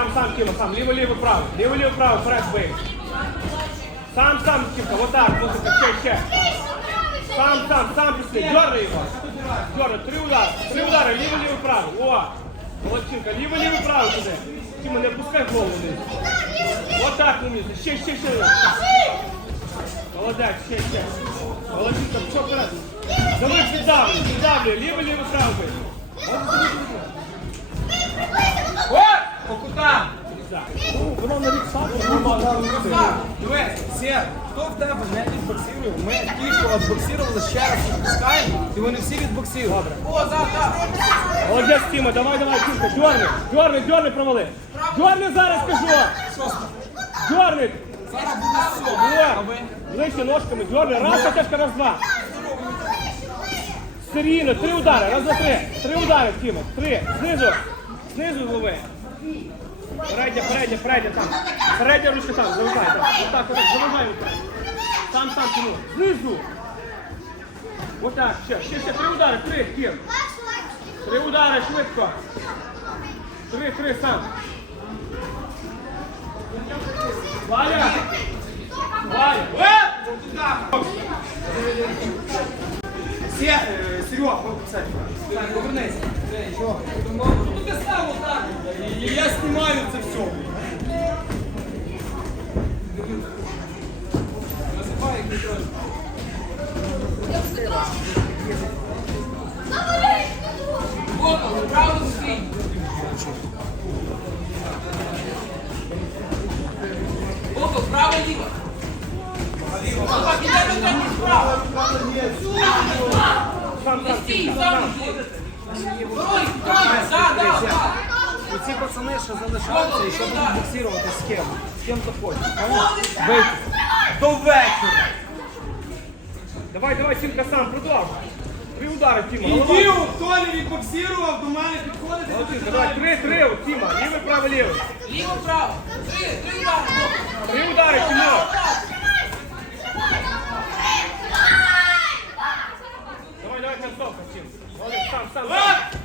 Сам, сам, Тіма, сам. Ліво, право. Ліво, право, вперед бий. Сам, сам, Тімка, вот так, музика, ще, ще. Сам, сам, сам пішли, дьорни його. Дьорни, три удари, три удари, ліво, ліво, право. О, молодчинка, ліво, ліво, право туди. Тіма, не опускай голову вниз. Вот так, умніше, ще, ще, ще. Молодець, ще, ще. Молодчинка, що вперед. Давай, піддавлю, піддавлю, ліво, ліво, право бий. Хто в тебе не відбоксирує? Ми ті, що відбоксирували, ще раз відпускаємо, і вони всі відбоксирують. Добре. О, так. Молодець, Тіма, давай, давай, Тімка, дьорни, дьорни, дьорни провали. Дьорни зараз кажу. Дьорни. Зараз буде все. Ближче ножками, дьорни, раз, затяжка, раз, два. Серійно, три удари, раз, два, три. Три удари, Тіма, три. Знизу, знизу лови. Передня, передня, передня, там. Передня ручка там, заважай, так. Отак, отак, заважай отак. Там, там, Тимур. Знизу. Отак, ще, ще, ще, три удари, три, Тім. Три удари, швидко. Три, три, сам. Валя! Валя! Е! Е, Серега, кстати, так, повернись. Право, ліво. Папа, справа. Стій, сам. да, да. Оці пацани, що залишаються і що будуть боксувати з ким? З ким то хочуть. До вечора. Давай, давай, Тімка сам, продовжуй. Три удари, Тіма. Іди, голова. от Толя відбоксірував, до мене підходити, Молодці, давай, три, три, от, Тіма. Ліве, праве, ліве. Ліво, право. Три, три удари. Три удари, Тіма. Давай, давай, концовка, Тім. Молодець, сам, сам.